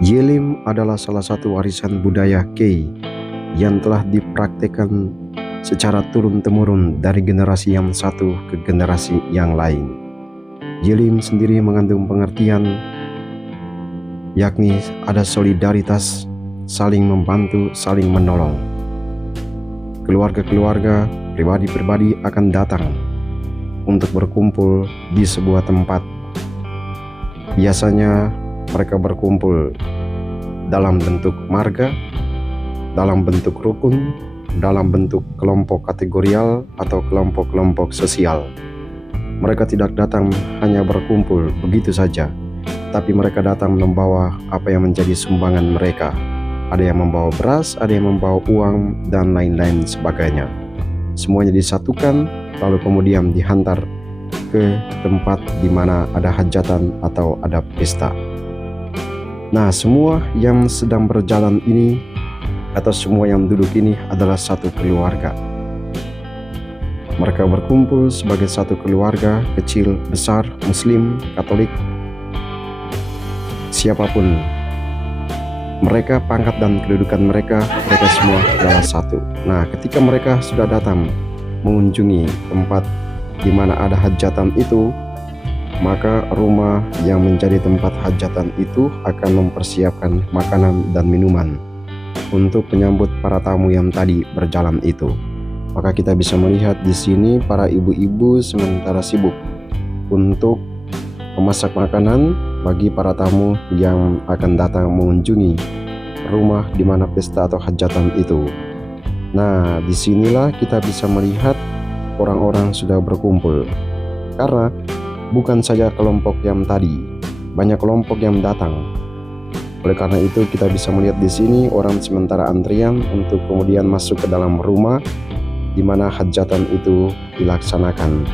Yelim adalah salah satu warisan budaya Kei yang telah dipraktikkan secara turun-temurun dari generasi yang satu ke generasi yang lain. Yelim sendiri mengandung pengertian yakni ada solidaritas, saling membantu, saling menolong. Keluarga-keluarga, pribadi-pribadi akan datang untuk berkumpul di sebuah tempat. Biasanya mereka berkumpul dalam bentuk marga, dalam bentuk rukun, dalam bentuk kelompok kategorial atau kelompok-kelompok sosial. Mereka tidak datang hanya berkumpul begitu saja, tapi mereka datang membawa apa yang menjadi sumbangan mereka. Ada yang membawa beras, ada yang membawa uang, dan lain-lain sebagainya. Semuanya disatukan, lalu kemudian dihantar ke tempat di mana ada hajatan atau ada pesta. Nah, semua yang sedang berjalan ini atau semua yang duduk ini adalah satu keluarga. Mereka berkumpul sebagai satu keluarga, kecil, besar, Muslim, Katolik, siapapun mereka, pangkat dan kedudukan mereka semua adalah satu. Nah, ketika mereka sudah datang mengunjungi tempat di mana ada hajatan itu, maka rumah yang menjadi tempat hajatan itu akan mempersiapkan makanan dan minuman untuk menyambut para tamu yang tadi berjalan itu. Maka kita bisa melihat di sini para ibu-ibu sementara sibuk untuk memasak makanan bagi para tamu yang akan datang mengunjungi rumah di mana pesta atau hajatan itu. Nah, disinilah kita bisa melihat orang-orang sudah berkumpul, karena bukan saja kelompok yang tadi, banyak kelompok yang datang. Oleh karena itu kita bisa melihat di sini orang sementara antrian untuk kemudian masuk ke dalam rumah di mana hajatan itu dilaksanakan.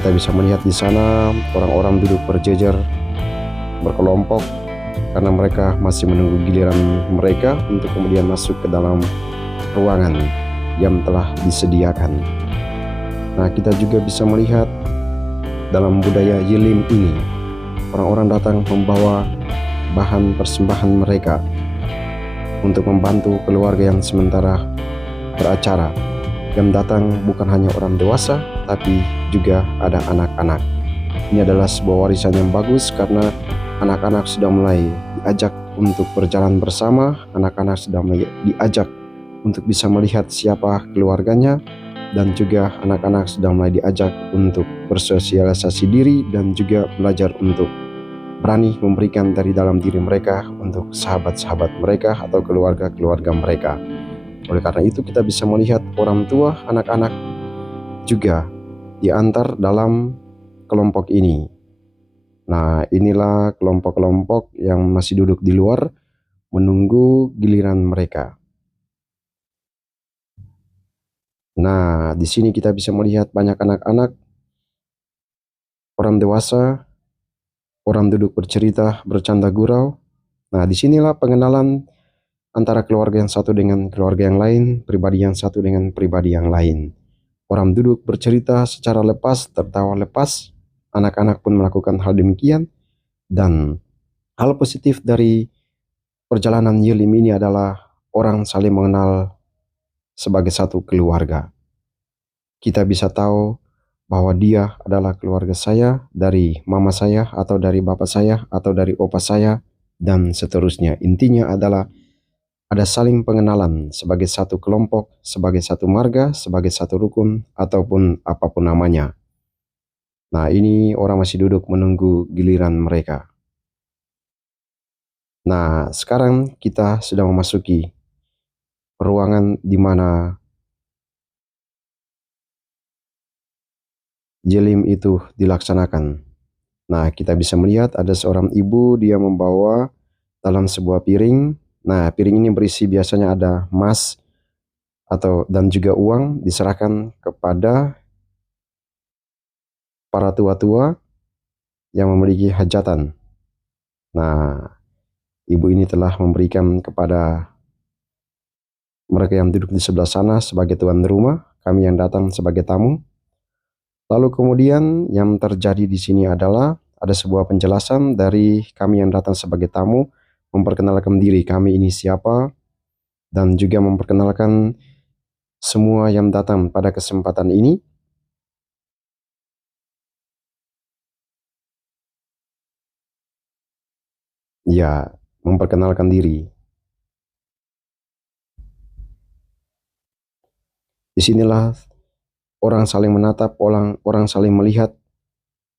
Kita bisa melihat di sana orang-orang duduk berjejer, berkelompok, karena mereka masih menunggu giliran mereka untuk kemudian masuk ke dalam ruangan yang telah disediakan. Nah, kita juga bisa melihat dalam budaya Yelim ini, orang-orang datang membawa bahan persembahan mereka untuk membantu keluarga yang sementara beracara. Yang datang bukan hanya orang dewasa, tapi juga ada anak-anak. Ini adalah sebuah warisan yang bagus karena anak-anak sudah mulai diajak untuk berjalan bersama, anak-anak sudah mulai diajak untuk bisa melihat siapa keluarganya, dan juga anak-anak sudah mulai diajak untuk bersosialisasi diri dan juga belajar untuk berani memberikan dari dalam diri mereka untuk sahabat-sahabat mereka atau keluarga-keluarga mereka. Oleh karena itu kita bisa melihat orang tua, anak-anak juga diantar dalam kelompok ini. Nah, inilah kelompok-kelompok yang masih duduk di luar menunggu giliran mereka. Nah, di sini kita bisa melihat banyak anak-anak, orang dewasa, orang duduk bercerita, bercanda gurau. Nah, disinilah pengenalan antara keluarga yang satu dengan keluarga yang lain, pribadi yang satu dengan pribadi yang lain. Orang duduk bercerita secara lepas, tertawa lepas, anak-anak pun melakukan hal demikian. Dan hal positif dari perjalanan Yelim ini adalah orang saling mengenal sebagai satu keluarga. Kita bisa tahu bahwa dia adalah keluarga saya, dari mama saya, atau dari bapak saya, atau dari opa saya, dan seterusnya. Intinya adalah ada saling pengenalan sebagai satu kelompok, sebagai satu marga, sebagai satu rukun, ataupun apapun namanya. Nah, ini orang masih duduk menunggu giliran mereka. Nah, sekarang kita sudah memasuki ruangan di mana Yelim itu dilaksanakan. Nah, kita bisa melihat ada seorang ibu, dia membawa dalam sebuah piring. Nah, piring ini berisi biasanya ada emas dan juga uang, diserahkan kepada para tua-tua yang memiliki hajatan. Nah, ibu ini telah memberikan kepada mereka yang duduk di sebelah sana sebagai tuan rumah, kami yang datang sebagai tamu. Lalu kemudian yang terjadi di sini adalah ada sebuah penjelasan dari kami yang datang sebagai tamu, memperkenalkan diri kami ini siapa, dan juga memperkenalkan semua yang datang pada kesempatan ini. Ya, memperkenalkan diri. Disinilah orang saling menatap, orang saling melihat,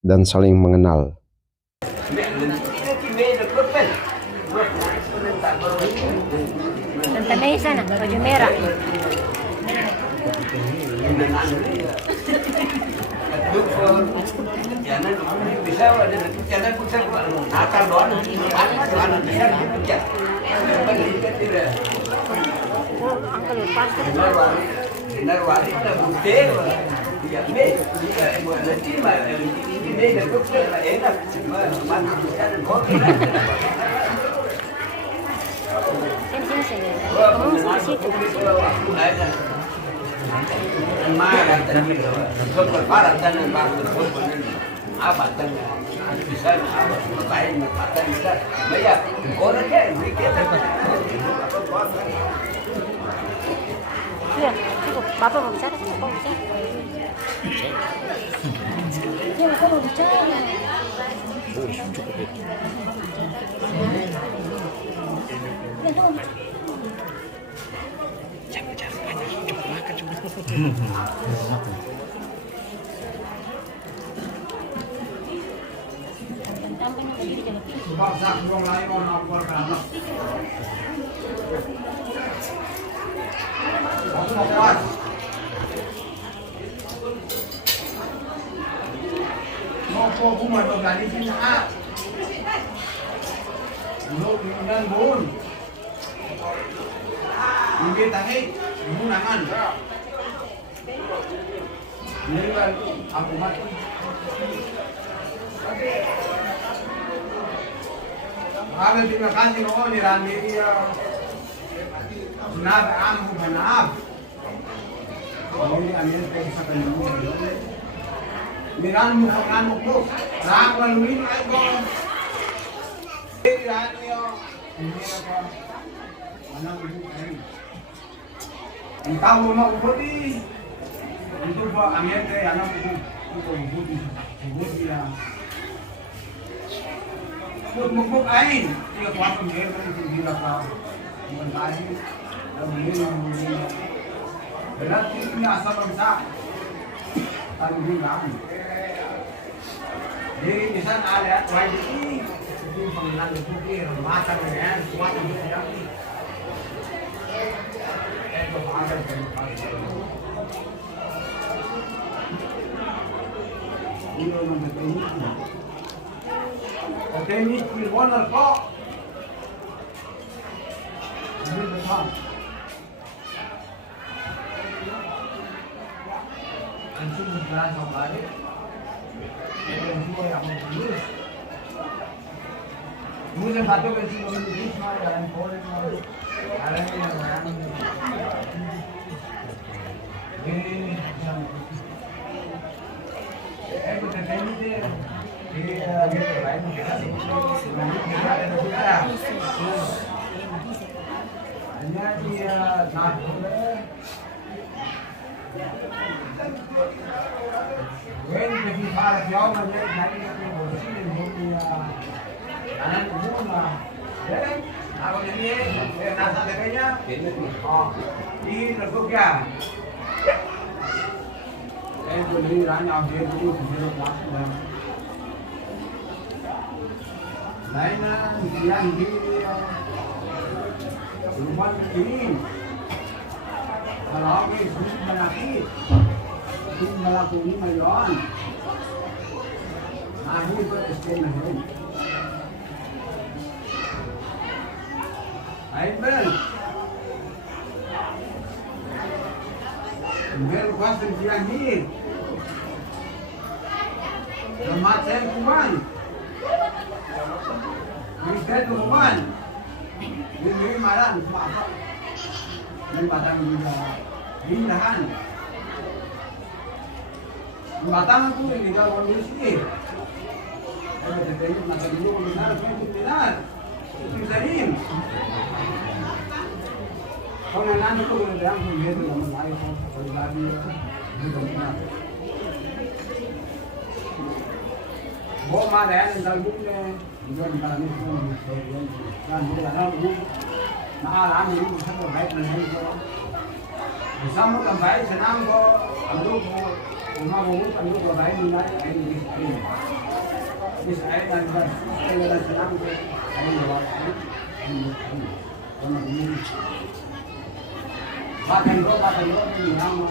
dan saling mengenal. Tantangnya sana, baju merah. Sini. Kamu masuk ke situ. Iya, cukup. Bapak mau bicara, Bapak mau bicara. Iya, Bapak mau bicara. Terima kasih loh di Rani dia. Benar amu benar. Ini ambil bisa kendung. Miran mu kan mu. Ram lalu ini aku. Rani yo. Ini apa? Mana ibu ini. Engkau mau budi. Itu buat ambil ke anak ibu. Itu budi. Budi ya. Mukmuk ain, tiga kuat pemir kan itu bila kau mengaji, mengaji. Berarti ini asal bangsa, tahu bilang. Jadi misalnya ada wajib ini, itu pengenalan itu kir, mata dengan kuat itu yang ini. Itu ada ini orang bertemu. Oke, ini pilih kok. Ini betul. Antum berjalan sama balik. Ini semua yang menurut. Mungkin satu versi menurut semua yang boleh menurut. Ada yang ini yang betul ini. Hanya dia nak when the far jauh menjadi dari itu bersih dan dia anak rumah dan aku ini nasa dekanya oh ini terbuka beli ranya dia dulu sebelum masuk dan lainnya dia ini rumah ini kalau ini sudah menakit sudah melakukan mayon ahli beristimewa Aibel Mel kuasa dia ini Ramadan kuman Misal kuman Ini malam apa Ini batang bindahan Batang aku ini kalau kondisi Kalau terjadi masa dulu benar benar Zalim. Kau nanti kau bilang kau dia tu nama lain kau lagi itu benar. Bawa mana yang dalam buku ni, jual dalam ni semua kan dia dalam buku. Nah, orang ini semua baik mana itu. Bersama kan baik senang kau, ambil kau, rumah kau ambil kau baik ni ini. Is air dan gas, air dan senang kau, air lewat ini. Bahkan ini nama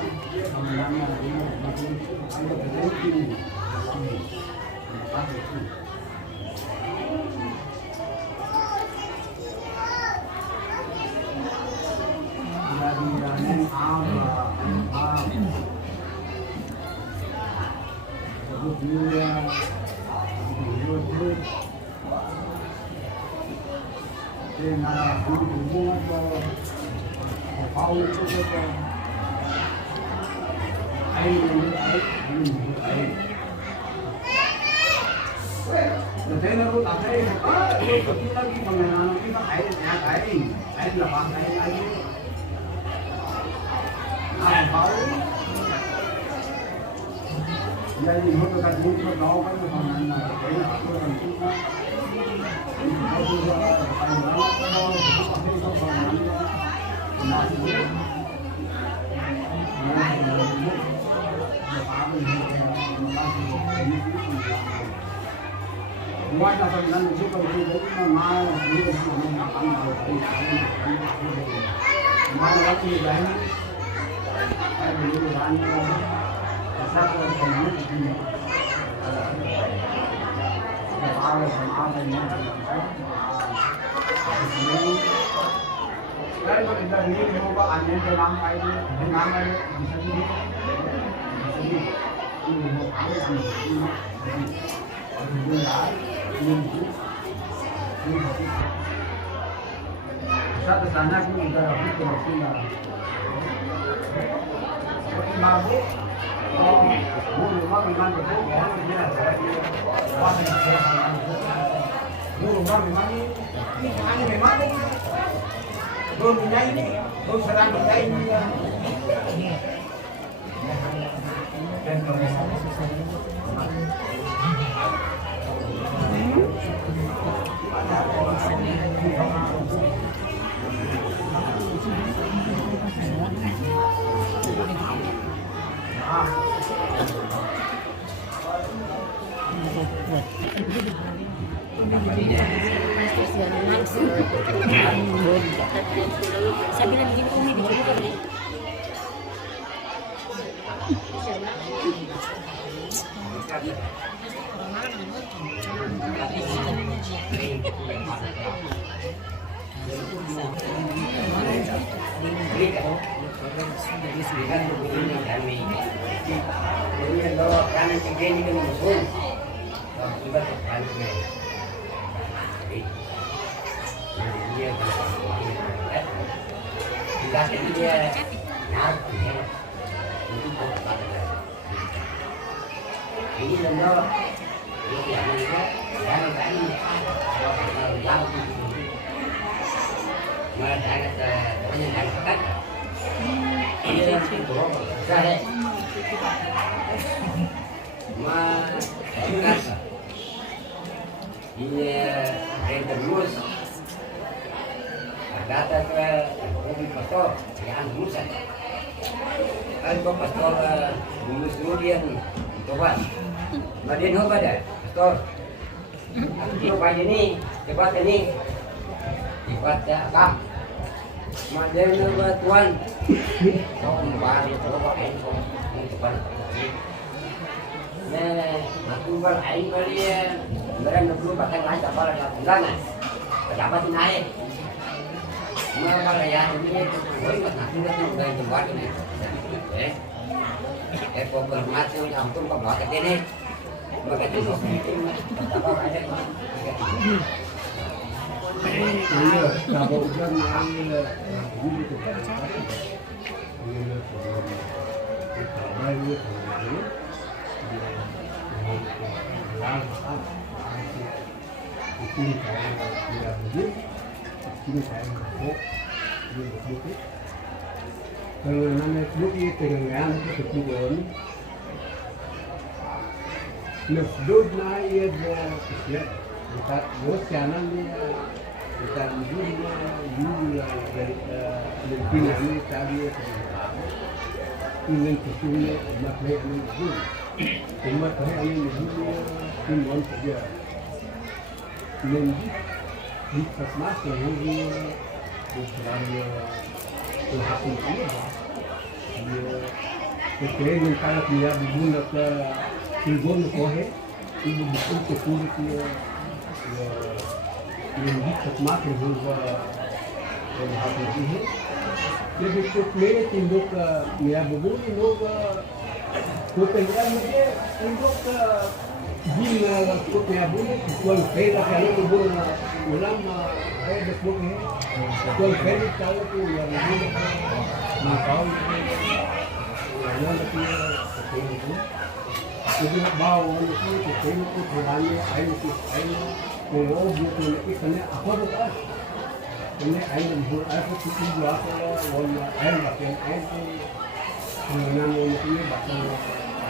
Satu sana pun sudah sudah. Mabuk, rumah memang betul, dia rumah memang ini hanya memang belum ini, belum serang ini. Dan Saya bilang begini, Umi begini kan nih. data ke mobil pastor yang lulusan. Kalau pastor lulus kemudian coba, kemudian apa dah pastor? Coba ini, cepat ini, cepat apa? Kemudian apa tuan? Kau kembali coba ini kau cepat. Nah, aku berain balik, mereka dulu pakai lancar pada bulan, pejabat naik. Malah ya ini boleh nanti udah jembat ini. Penghormat itu langsung ke bawah ini. Maka itu apa ada. Iya, kalau hujan Ini saya tidak begini, ini saya mabuk, ini begitu. Kalau namanya begitu dengan ketujuan, nafdud na iya kisah, kita bos kanan dia, kita dunia dari lempiran ini tadi ingin kesulitan makhluk ini dulu, cuma makhluk ini dulu timbul saja. Menjadi di pasmas yang dia selalu berhasil dia, kemudian kalau dia berguna ke ilmu kohe, itu betul betul dia menjadi pasmas yang dia berhasil dia. Jadi kemudian timbul ke dia berguna juga, kemudian dia timbul ke Bila kutnya boleh, tuan Feda kalau boleh ulama ada boleh, tuan Feda kalau tu yang boleh macam yang lebih itu, jadi bawa itu berani air kalau bukan ikannya apa betul, ini air buat itu buat wala air macam air tu, nama ini macam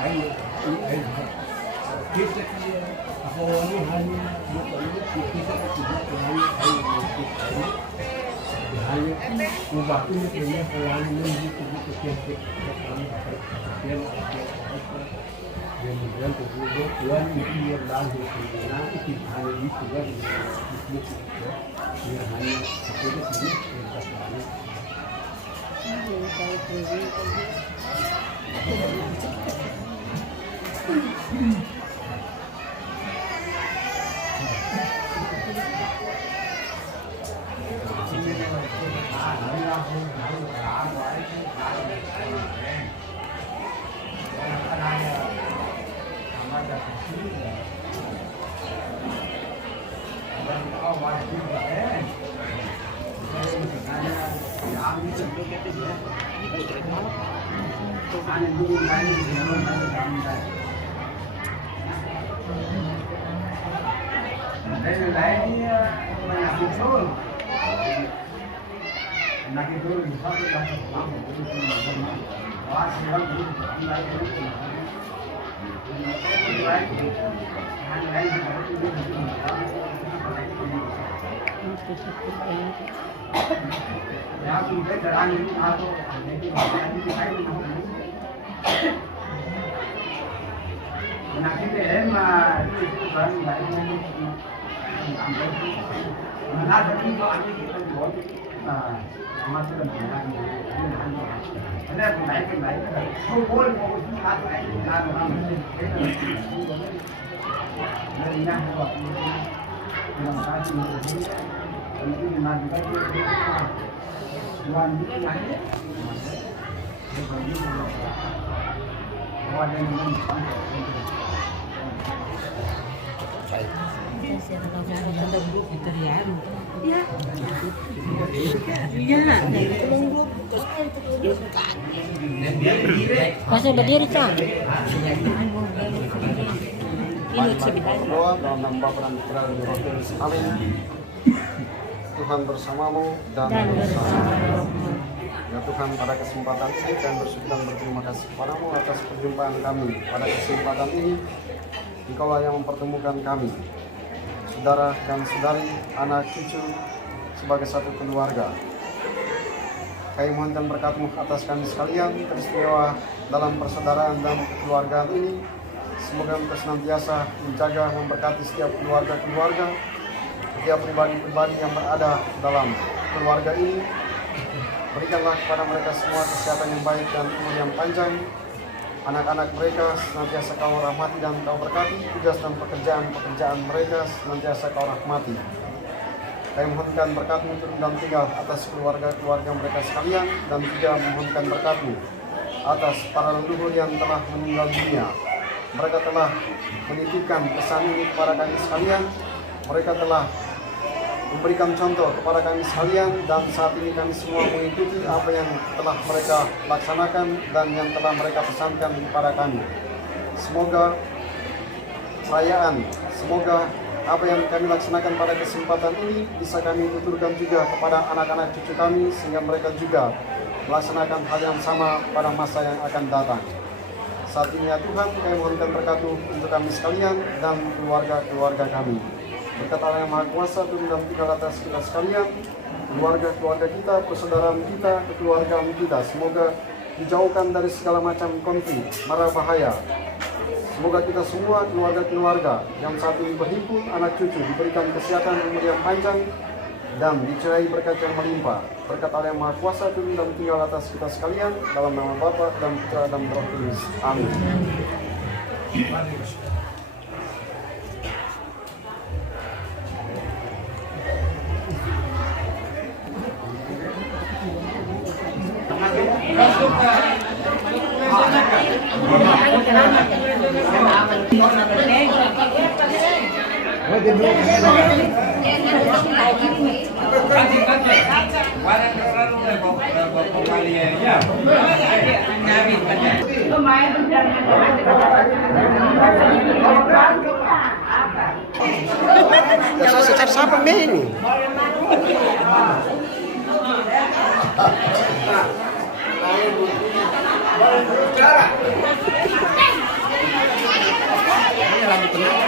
air Kita ako ano hanya bukan kita tidak hanya hanya ubah itu punya pelan menjadi cantik kemudian tuan dia lalu kemudian itu hanya itu kan dia hanya Masih berdiri, Cang. Ini Berdoa dalam nama Bapa dan Putra dan Roh Kudus. Amin. Tuhan bersamamu dan bersama. Ya Tuhan, pada kesempatan ini kami bersyukur dan berterima kasih kepadamu atas perjumpaan kami. Pada kesempatan ini, Engkaulah yang mempertemukan kami, saudara dan saudari, anak cucu, sebagai satu keluarga. Kami mohonkan berkat-Mu atas kami sekalian, teristimewa dalam persaudaraan dan kekeluargaan ini. Semoga Engkau senantiasa menjaga, memberkati setiap keluarga-keluarga, setiap pribadi-pribadi yang berada dalam keluarga ini. Berikanlah kepada mereka semua kesehatan yang baik dan umur yang panjang. Anak-anak mereka senantiasa Kau rahmati dan Kau berkati. Tugas dan pekerjaan mereka senantiasa Kau rahmati. Kami mohonkan berkat-Mu turun dan tinggal atas keluarga-keluarga mereka sekalian, dan juga memohonkan berkat-Mu atas para leluhur yang telah meninggal dunia. Mereka telah menitipkan pesan ini kepada kami sekalian. Mereka telah memberikan contoh kepada kami sekalian, dan saat ini kami semua mengikuti apa yang telah mereka laksanakan dan yang telah mereka pesankan kepada kami. Semoga perayaan, semoga apa yang kami laksanakan pada kesempatan ini bisa kami tuturkan juga kepada anak-anak cucu kami, sehingga mereka juga melaksanakan hal yang sama pada masa yang akan datang. Saat ini ya Tuhan, kami mohonkan berkat-Mu untuk kami sekalian dan keluarga-keluarga kami. Berkat Allah yang Maha Kuasa turun dan tinggal atas kita sekalian, keluarga-keluarga kita, persaudaraan kita, kekeluargaan kita. Semoga dijauhkan dari segala macam konflik, mara bahaya. Semoga kita semua, keluarga-keluarga yang saat ini berhimpun, anak cucu, diberikan kesehatan umur yang panjang, dan dicerai berkat yang melimpah. Berkat Allah yang Maha Kuasa turun dan tinggal atas kita sekalian, dalam nama Bapa dan Putra dan Roh Kudus. Amin. Siapa ini? Ini lagi tenang.